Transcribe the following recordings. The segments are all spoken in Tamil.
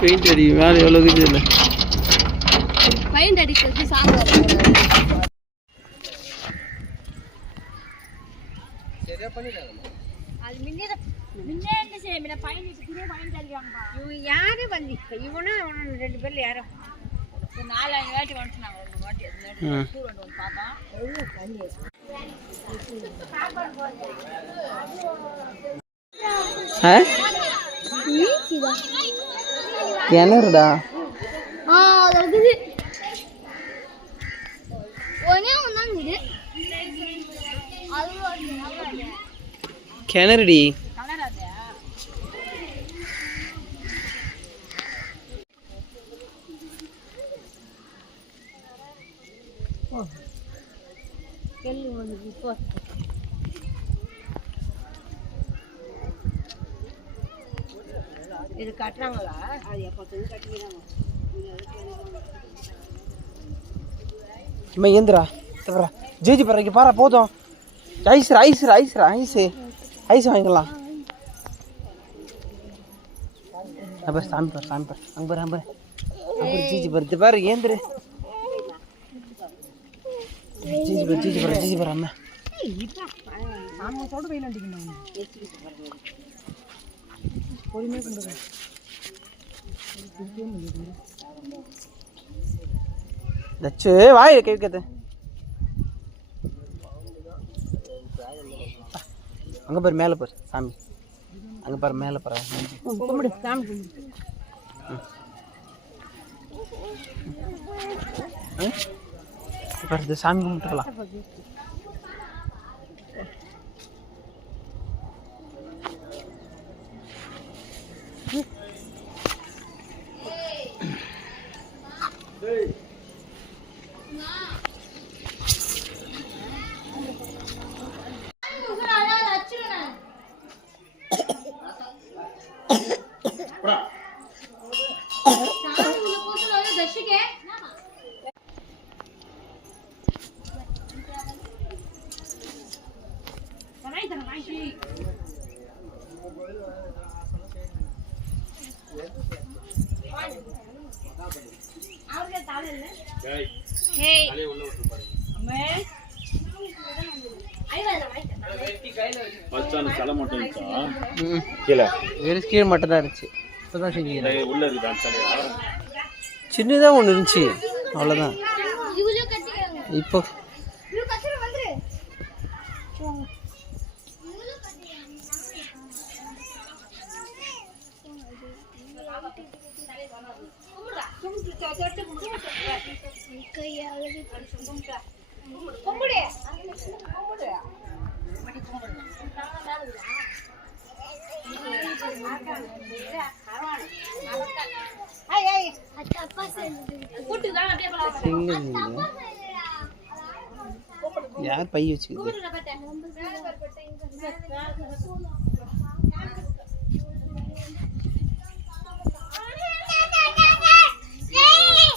பெயிண்ட் அடி வேலை எவ்வளோ இது இல்லை பெயிண்ட் அடிக்கிறது சாங் யாரு வந்து இவனும் அவனும் 2 பேர்ல யாரும் 4 வாட்டி வந்துட்டாங்க 2 வாட்டி கிணறுடா கிணறுடி இது கட்டுறாங்களா அது எப்போ கட்டிக்கிறாங்க ஏந்திரா ஜேஜி பறக்க பாரா போதும் ice ice ice ice ice வாங்கிக்கலாம் அப்ப சாமி பாரு அங்க பாரு அங்க ஜிஜி பாரு பாரு ஏந்திரு ஜிஜி பாரு அம்மா சாமி தோட வெயில் அடிக்கணும் பொறுமையா கொண்டு தச்சு வாய் கேட்குது அங்கே பாரு மேலே பாரு சாமி அங்கே பாரு மேலே பாரு சாமி பாரு சாமி கும்பிட்டுக்கலாம் கீழே மட்டும் தான் இருந்துச்சு இப்போதான் சின்னதாக ஒன்று இருந்துச்சு அவ்வளோதான் இப்போ யார் பை வச்சுக்குது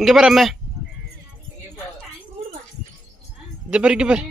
இங்க பாரு அம்மா இது பாரு இங்க பாரு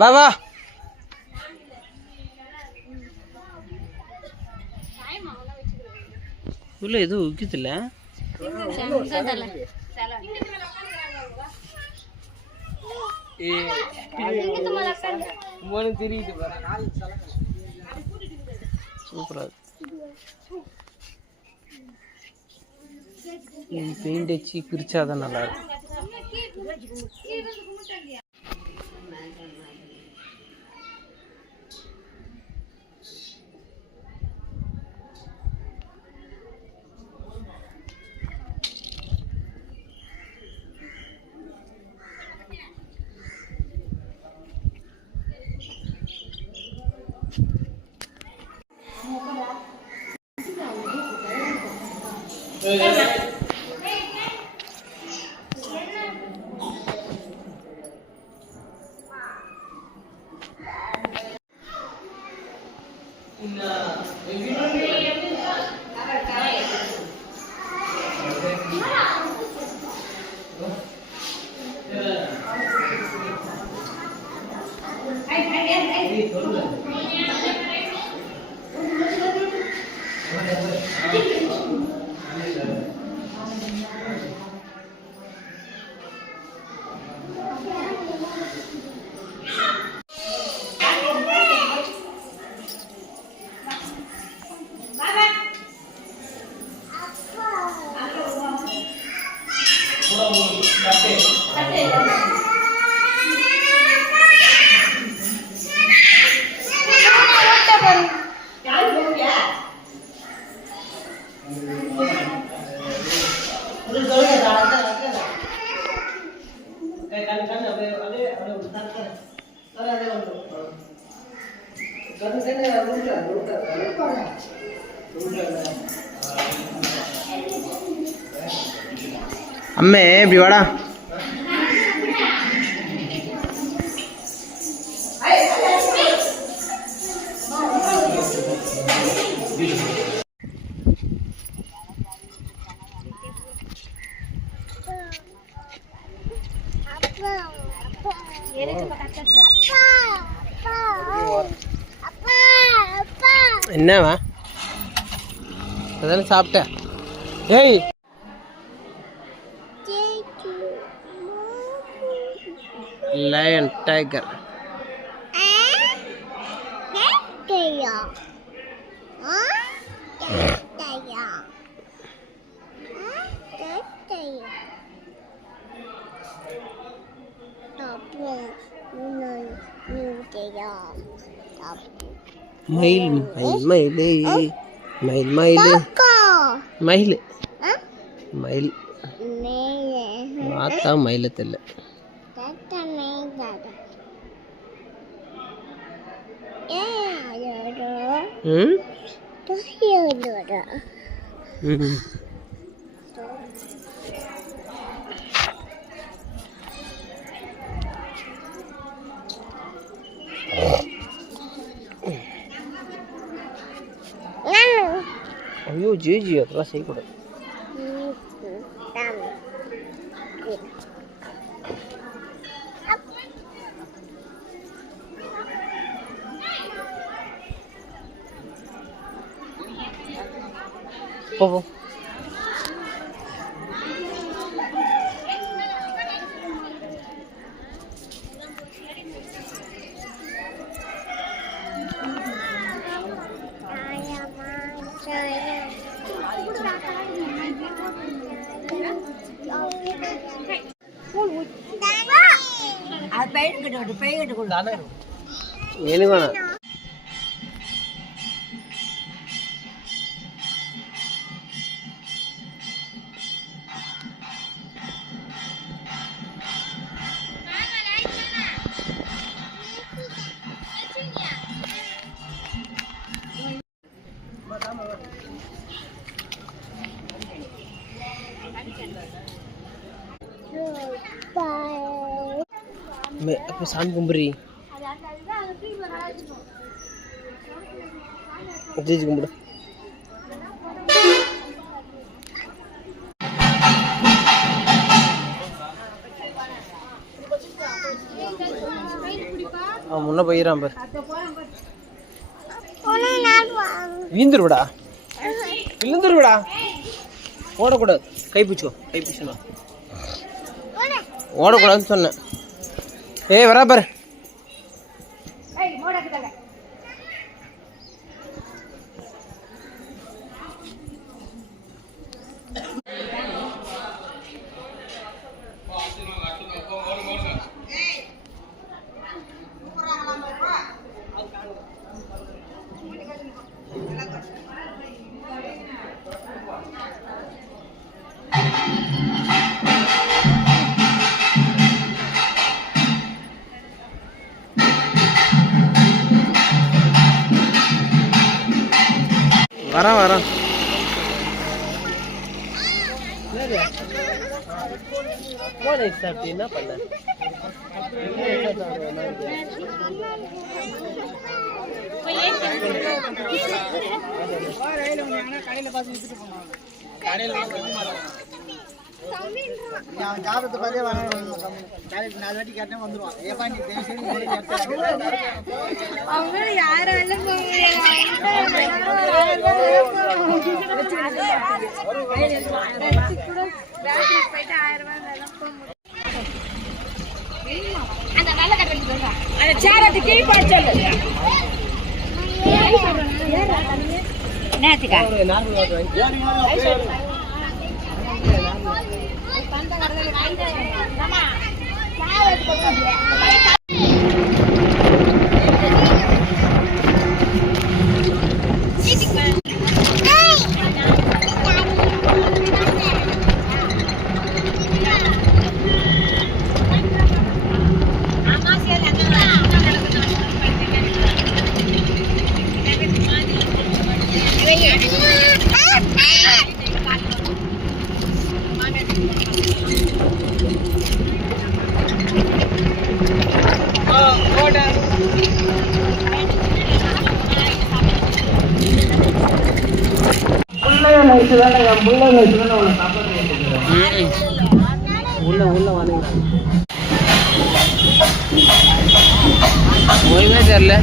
வா வா உள்ள எதுவும் உக்கித்துல சூப்பரா பெயிண்ட் வச்சு பிரிச்சாதான் நல்லா இருக்கும். அம்மே இப்படி வாடா. என்னவா அதானே சாப்பிட்டேன். ஏய் லயன் டைகர் மயில் மயில் மயில் மயில் மயில் மயில் பார்த்தா மயில தெரியல. ஐயோ ஜேஜி அதெல்லாம் செய்யக்கூடாது. போ ఏనుగోనా apa saat kumberi jadi kumberi முன்ன போயிரான் பார் வீந்துருடா விழுந்துருடா ஓடக்கூடாது கைப்பிடிச்சுக்கோ ஓடக்கூடாதுன்னு சொன்னேன். ஏய் வரா பாரு வரேன் என்ன பண்ண ஜாதகத்தை பார்த்தே வேலைக்கு 4 வாட்டி கேட்டேன் வந்துருவான். ஏப்பா நீ அவங்க யாராலும் நேத்துக்கா ஒழுங்கா தெரியல